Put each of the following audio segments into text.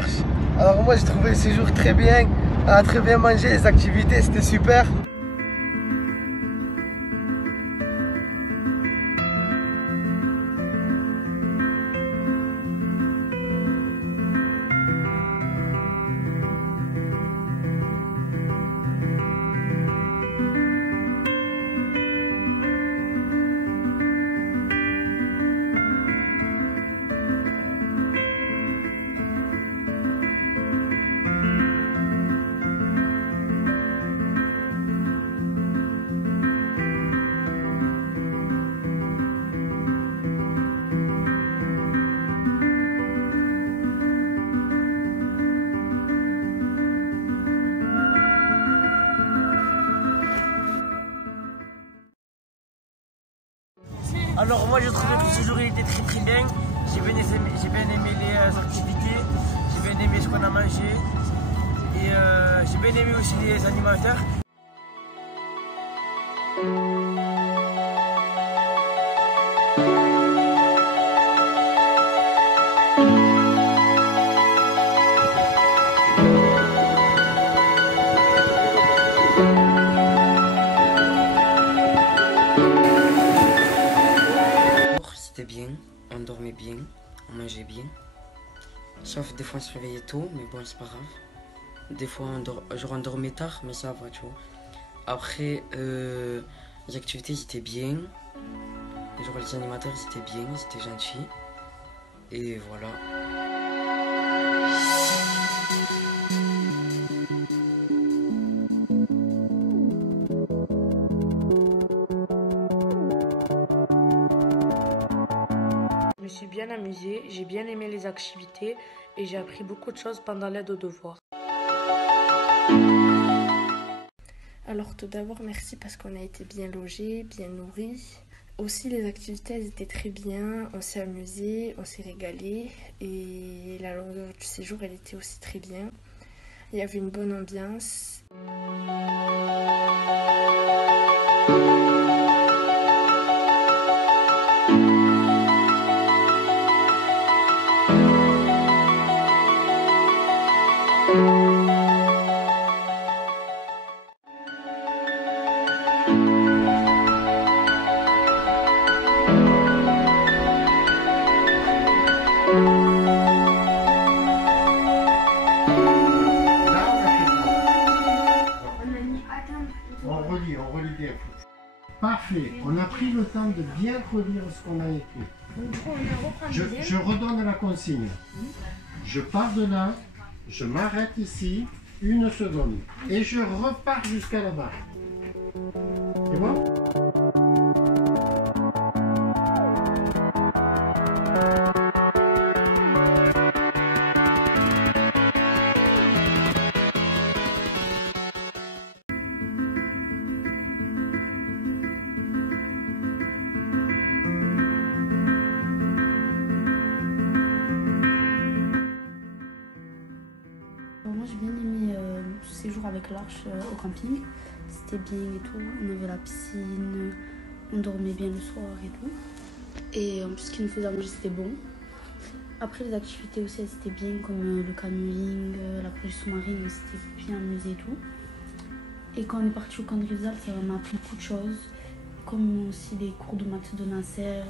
marche. Alors moi j'ai trouvé le séjour très bien, on a très bien mangé, les activités c'était super. Alors moi j'ai trouvé que ce jour il était très bien. J'ai bien aimé les activités, j'ai bien aimé ce qu'on a mangé et j'ai bien aimé aussi les animateurs. C'était bien, on dormait bien, on mangeait bien. Sauf des fois on se réveillait tôt, mais bon c'est pas grave. Des fois on dormait tard, mais ça va tu vois. Après les activités étaient bien. Genre les animateurs c'était bien, c'était gentil. Et voilà. Je me suis bien amusée, j'ai bien aimé les activités et j'ai appris beaucoup de choses pendant l'aide aux devoirs. Alors tout d'abord, merci parce qu'on a été bien logés, bien nourris. Aussi les activités elles étaient très bien, on s'est amusé, on s'est régalé et la longueur du séjour elle était aussi très bien. Il y avait une bonne ambiance. On relit bien. Parfait. On a pris le temps de bien relire ce qu'on a écrit. Je redonne la consigne. Je pars de là, je m'arrête ici, 1 seconde. Et je repars jusqu'à là-bas. C'est bon ? Moi j'ai bien aimé ce séjour avec l'Arche au camping, c'était bien et tout, on avait la piscine, on dormait bien le soir et tout. Et en plus ce qui nous faisait à manger c'était bon. Après les activités aussi elles étaient bien comme le canoëing, la plongée sous-marine, on s'était bien amusé et tout. Et quand on est parti au camp de Rivesaltes, ça m'a appris beaucoup de choses, comme aussi les cours de maths de Nasser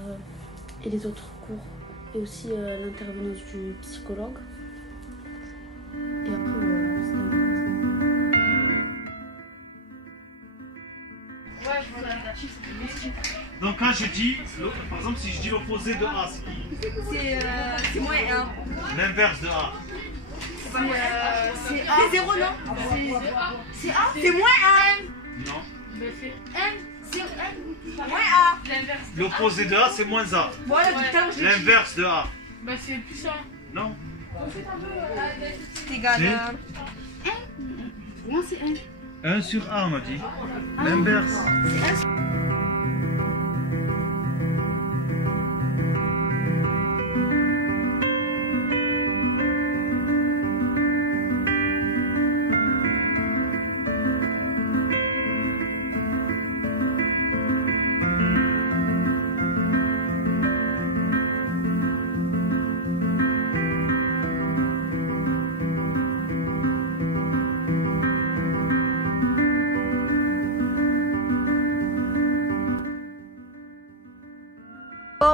et les autres cours. Et aussi l'intervenance du psychologue. Et après, voilà, c'était intéressant. Donc quand je dis, par exemple si je dis l'opposé de A, c'est qui? C'est moins 1. L'inverse de A. C'est A. C'est 0 non? C'est A. C'est moins 1. Non. C'est M. C'est M. Moins A. L'opposé de A c'est moins A. Voilà, tout à l'heure j'ai dit. L'inverse de A. Bah c'est plus 1. Non. C'est égal à 1. Non, c'est 1. 1 sur A on a dit. L'inverse.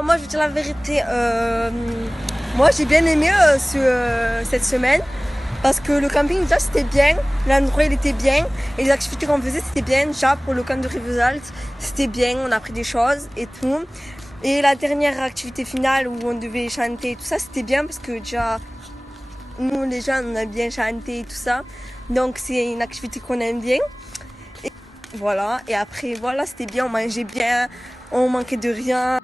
moi je vais dire la vérité, moi j'ai bien aimé cette semaine parce que le camping déjà c'était bien, l'endroit il était bien et les activités qu'on faisait c'était bien. Déjà pour le camp de Rivesaltes c'était bien, on a appris des choses et tout. Et la dernière activité finale où on devait chanter et tout ça c'était bien parce que déjà nous les jeunes on a bien chanté et tout ça, donc c'est une activité qu'on aime bien. Et voilà, et après voilà c'était bien, on mangeait bien, on manquait de rien.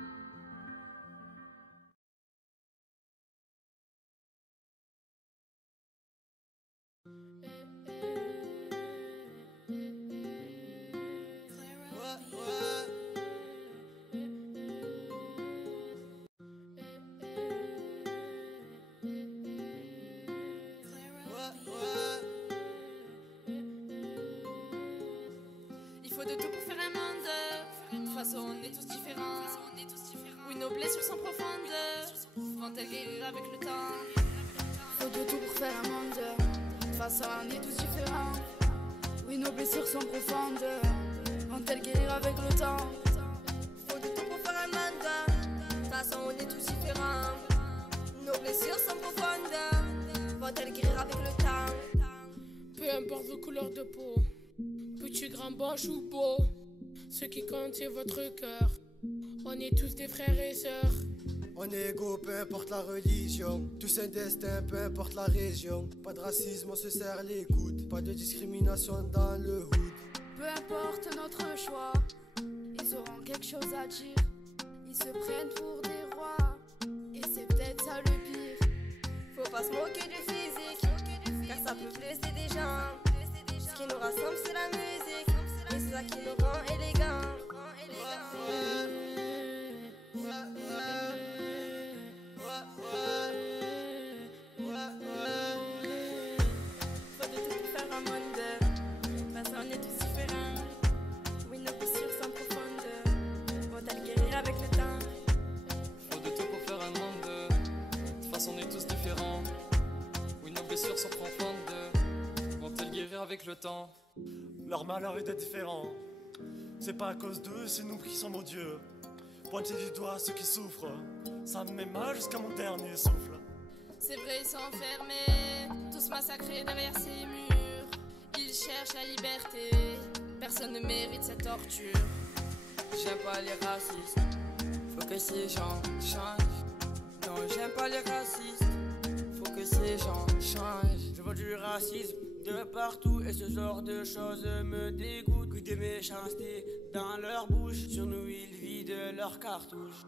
Il faut de tout pour faire un monde. De toute façon, on est tous différents. Oui, nos blessures sont profondes. Vont-elles guérir avec le temps? Faut de tout pour faire un monde. De toute façon, on est tous différents. Oui, nos blessures sont profondes. Vont-elles guérir avec le temps? Faut de tout pour faire un monde. De toute façon, on est tous différents. Nos blessures sont profondes. Vont-elles guérir avec le temps? Peu importe vos couleurs de peau, petit, grand, boche ou beau, ce qui compte c'est votre cœur. On est tous des frères et sœurs. On est égaux, peu importe la religion. Tous un destin, peu importe la région. Pas de racisme, on se serre les coudes. Pas de discrimination dans le hood. Peu importe notre choix, ils auront quelque chose à dire. Ils se prennent pour des rois, et c'est peut-être ça le pire. Faut pas se moquer du physique, car ça peut blesser des gens. Ce qui nous rassemble c'est la musique, et c'est ça qui nous rend élégants. Faut de tout pour faire un monde, parce qu'on est tous différents. Oui, nos blessures sont profondes, vont-elles guérir avec le temps? Faut de tout pour faire un monde, de toute façon on est tous différents. Oui, nos blessures sont profondes, vont-elles guérir avec le temps? Leur malheur est d'être différent. C'est pas à cause d'eux, c'est nous qui sommes odieux. Pointez du doigt ceux qui souffrent. Ça me met mal jusqu'à mon dernier souffle. C'est vrai, ils sont enfermés, tous massacrés derrière ces murs. Ils cherchent la liberté, personne ne mérite cette torture. J'aime pas les racistes, faut que ces gens changent. Non, j'aime pas les racistes, faut que ces gens changent. Je vois du racisme de partout et ce genre de choses me dégoûte. Que des méchancetés dans leur bouche, sur nous ils vident leurs cartouches.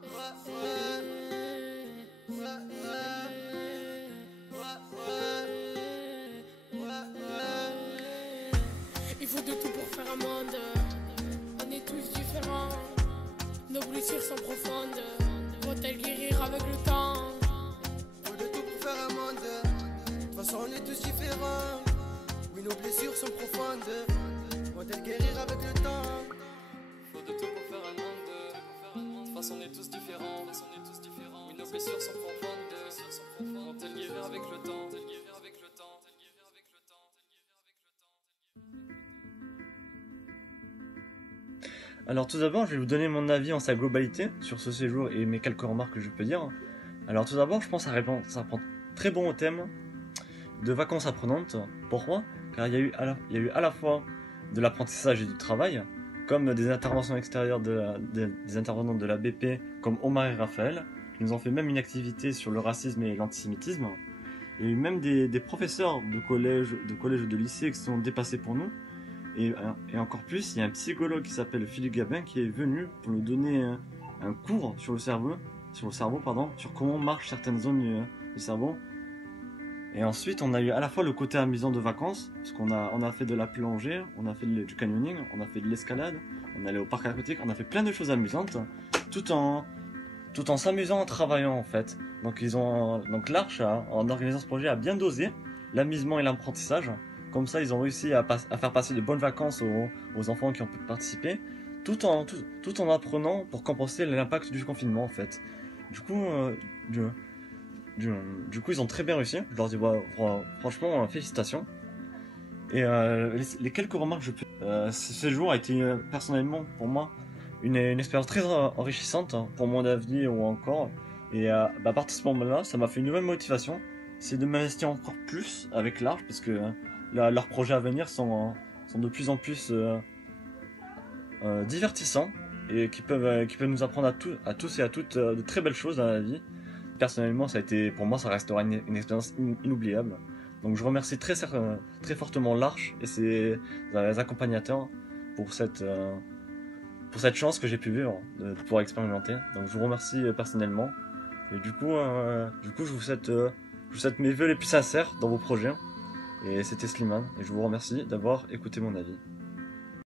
Il faut de tout pour faire un monde. On est tous différents. Nos blessures sont profondes. Vont-elles guérir avec le temps? Faut de tout pour faire un monde. De toute façon, on est tous différents. Oui, nos blessures sont profondes. Vont-elles guérir avec le temps? Faut de tout pour faire un monde, de toute façon on est tous différents. Oui, nos blessures sont profondes, vont-elles guérir avec le temps? Alors tout d'abord, je vais vous donner mon avis en sa globalité sur ce séjour et mes quelques remarques que je peux dire. Alors tout d'abord, je pense que ça répond très bon au thème de vacances apprenantes. Pourquoi? Car il y a eu à la fois de l'apprentissage et du travail, comme des interventions extérieures des intervenants de la BP, comme Omar et Raphaël, qui nous ont fait même une activité sur le racisme et l'antisémitisme. Il y a eu même des professeurs de collège ou de lycée qui sont dépassés pour nous. Et encore plus, il y a un psychologue qui s'appelle Philippe Gabin qui est venu pour nous donner un cours sur le cerveau, sur comment marchent certaines zones du cerveau. Et ensuite, on a eu à la fois le côté amusant de vacances, parce qu'on a fait de la plongée, on a fait du canyoning, on a fait de l'escalade, on est allé au parc aquatique, on a fait plein de choses amusantes, tout en s'amusant en travaillant en fait. Donc l'Arche, en organisant ce projet, a bien dosé l'amusement et l'apprentissage. Comme ça, ils ont réussi à faire passer de bonnes vacances aux enfants qui ont pu participer, tout en apprenant pour compenser l'impact du confinement en fait. Du coup, ils ont très bien réussi. Je leur dis franchement félicitations. Et les quelques remarques que je peux... ce séjour a été personnellement pour moi une expérience très enrichissante pour mon avenir ou encore. Et à partir de ce moment-là, ça m'a fait une nouvelle motivation, c'est de m'investir encore plus avec l'art, parce que leurs projets à venir sont de plus en plus divertissants et qui peuvent nous apprendre à tous et à toutes de très belles choses dans la vie. Personnellement, pour moi, ça restera une expérience inoubliable. Donc je remercie très fortement l'Arche et ses accompagnateurs pour cette chance que j'ai pu vivre, de pouvoir expérimenter. Donc je vous remercie personnellement. Et du coup, je vous souhaite mes vœux les plus sincères dans vos projets. Et c'était Slimane, et je vous remercie d'avoir écouté mon avis.